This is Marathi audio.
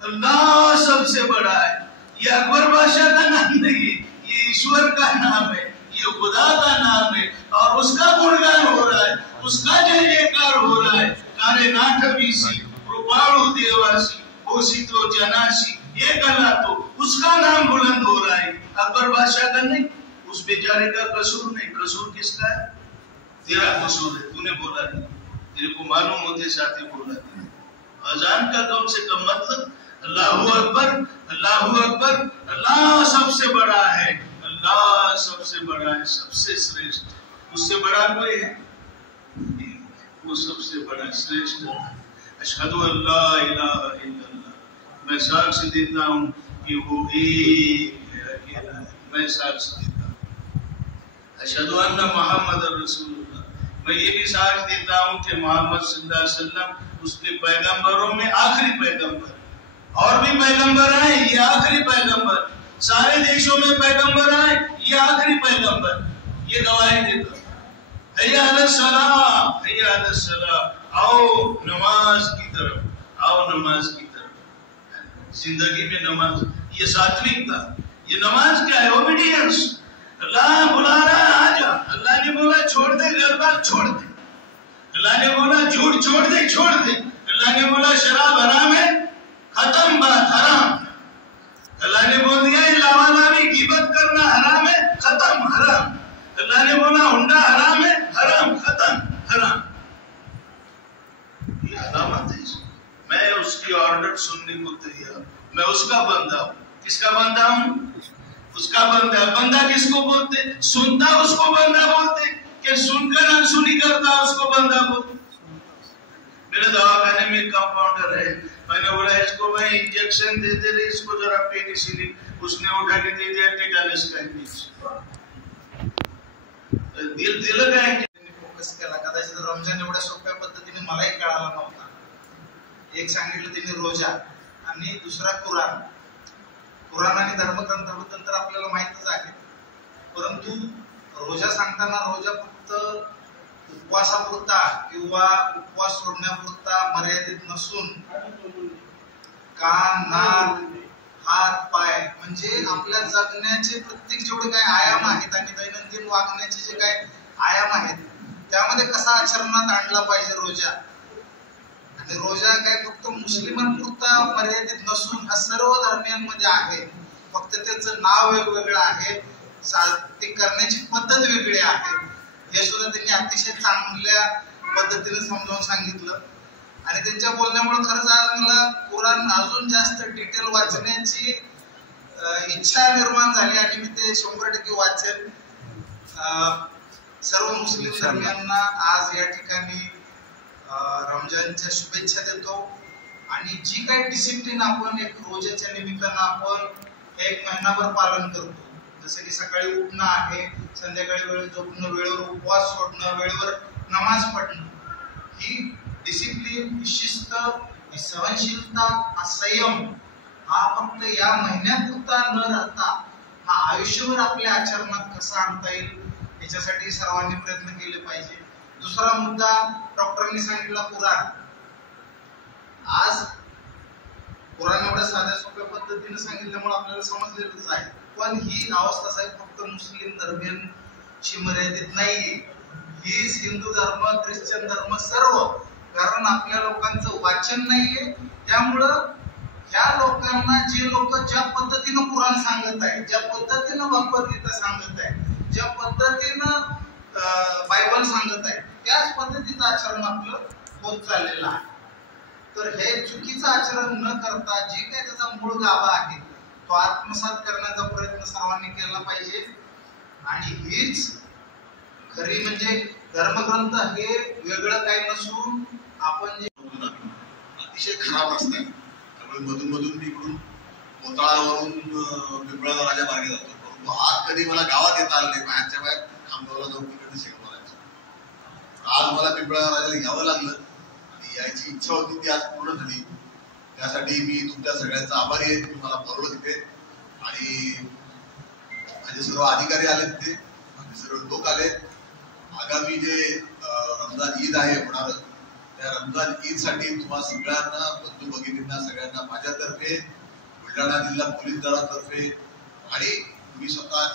अल्लाह सबसे बड़ा है। ये अकबर बादशाह का नाम नहीं है, ये ईश्वर का नाम है, ये खुदा का नाम है और उसका गुणगान हो रहा है, उसका जय जयकार हो रहा है। कायनाथ वीसी रूपाणु देवासी घोषितो जनासी ये गला तो उसका नाम बुलंद हो रहा है, अकबर बादशाह का नहीं। उस बेचारे का कसूर नहीं, कसूर किसका है? तेरा कसूर है, तूने बोला नहीं, तेरे को मालूम होते साथी बोला नहीं। अजान का कम से कम मतलब अल्लाहू अकबर, अल्लाहू अकबर, अल्लाह सबसे बड़ा है, अल्लाह सबसे बड़ा है, सबसे श्रेष्ठ। उससे बड़ा कोई है? वो सबसे बड़ा श्रेष्ठ है। अशहदु अल्ला इलाहा इल्लल्लाह, मैं साक्ष्य देता हूँ कि वो एक है, अकेला है। मैं साक्ष्य देता हूँ अशहदु अन्ना मुहम्मद रसूलुल्लाह, मैं ये भी साक्ष्य देता हूँ कि मोहम्मद सल्लल्लाहु अलैहि वसल्लम उसके पैगंबरों में आखिरी पैगंबर। और भी पैगंबर आए, ये आखिरी पैगंबर। सारे देशों में पैगंबर आए, ये आखिरी पैगंबर। ये गवाही देता हूँ। हैया अलस सलाह, हैया अलस सलाह, आओ नमाज की तरफ, आओ नमाज की तरफ। जिंदगी में नमाज ये सात्विकता, ये नमाज क्या है? ओबीडियंस। अल्लाह बुला रहा है, आजा। अल्लाह ने बोला छोड़ दे घर बार, छोड़ दे। अल्लाह ने बोला झूठ छोड़ दे, छोड़ दे। अल्लाह ने बोला शराब हराम है, खत्म बात, हराम। अल्लाह ने बोल दिया ये लावालावी गिबत करना हराम है, खत्म, हराम। अल्लाह ने बोला हुंडा हराम है, हराम, खत्म, हराम। ये अलामत है। मैं उसकी ऑर्डर सुनने को तैयार, मैं उसका बंदा हूँ। किसका बंदा हूँ? उसका बंदा। बंदा किसको बोलते? सुनता उसको बंदा बोलते, कि सुनकर अनसुनी करता उसको बंदा बोलते। मेरे दवाखाने में कंपाउंडर है, मैंने बोला इसको भाई इंजेक्शन दे दे, इसको जरा पेनिसिलिन, उसने उठा के दे दिया टेटानस का इंजेक्शन। दिलं काय फोकस केला। कदाचित रमजान एवढ्या सोप्या पद्धतीने मलाही कळाला नव्हता। एक सांगितलं त्यांनी रोजा आणि दुसरा कुराण। कुराण आणि धर्मग्रंथाबद्दल तर आपल्याला माहितच आहे, परंतु रोजा सांगताना रोजा फक्त उपवासापुरता किंवा उपवास सोडण्यापुरता मर्यादित नसून कान, नाक, हात, पाय म्हणजे आपल्या जगण्याचे प्रत्येक जेवढे काही आयाम आहेत आणि दैनंदिन वागण्याचे जे काही आयाम आहेत त्यामध्ये कसा आचरणात आणला पाहिजे रोजा। आणि रोजा काय फक्त मुस्लिमांपुरता मर्यादित नसून हा सर्व धर्मियांमध्ये आहे, फक्त त्याचं नाव वेगवेगळं आहे, ते करण्याची पद्धत वेगळी आहे। हे सुद्धा त्यांनी अतिशय चांगल्या पद्धतीने समजावून सांगितलं आणि त्यांच्या बोलण्यामुळे खरंच आज मला कुराण अजून जास्त डिटेल वाचण्याची इच्छा निर्माण झाली आणि मी ते 100% वाचेल। सर्व मुस्लिम धर्मियांना आज या ठिकाणी रमजानच्या शुभेच्छा देतो आणि जी काही डिसिप्लिन आपण एक रोजाच्या निमित्तानं आपण एक महिनाभर पालन करतो, जसं की सकाळी उठणं आहे, संध्याकाळी वेळेवर झोपणं, वेळेवर उपवास सोडणं, वेळेवर नमाज पढणं, ही डिसिप्लिन, ही शिस्त, ही सहनशीलता, हा संयम हा फक्त या महिन्यापुरता न राहता हा आयुष्यभर आपल्या आचरणात कसा आणता येईल याच्यासाठी सर्वांनी प्रयत्न केले पाहिजे। दुसरा मुद्दा डॉक्टरांनी सांगितला कुराण। आज कुराण एवढ्या साध्या सोप्या पद्धतीने सांगितल्यामुळे आपल्याला समजलेलंच आहे, पण ही अवस्था साहेब फक्त मुस्लिम धर्मियांशी मर्यादित नाहीये, ही हिंदू धर्म, ख्रिश्चन धर्म सर्व, कारण आपल्या लोकांचं वाचन नाहीये। त्यामुळं या लोकांना जे लोक ज्या पद्धतीनं कुराण सांगत आहे, ज्या पद्धतीनं भगवद्गीता सांगत आहे, ज्या पद्धतीनं बायबल सांगत आहे, त्याच पद्धतीचं आचरण आपलं होत चाललेलं आहे। तर हे चुकीचं आचरण न करता जे काही त्याचा मूळ गाभा आहे तो आत्मसात करण्याचा प्रयत्न सर्वांनी केला पाहिजे। आणि हीच खरी म्हणजे धर्मग्रंथ हे वेगळं काही नसून आपण जे अतिशय खराब असतात, त्यामुळे मधून मधून मी इकडून मोताळावरून पिंपळगावच्या मार्गे जातो, परंतु आज कधी मला गावात येता आलं नाही, बाहेरच्या बाहेर खामगावला जाऊन तिकडे सेवा करायचं। आज मला पिंपळगाव घ्यावं लागलं आणि यायची इच्छा होती ती आज पूर्ण झाली। त्यासाठी मी तुमच्या सगळ्यांचा आभारी आहे, तुम्ही मला बोलवलं तिथे आणि माझे सर्व अधिकारी आलेत, ते माझे सर्व लोक आलेत। आगामी जे रमजान ईद आहे होणार त्या रमजान ईद साठी तुम्हा सगळ्यांना, बंधू भगिनींना सगळ्यांना माझ्यातर्फे, बुलढाणा जिल्हा पोलीस दलातर्फे आणि मी स्वतः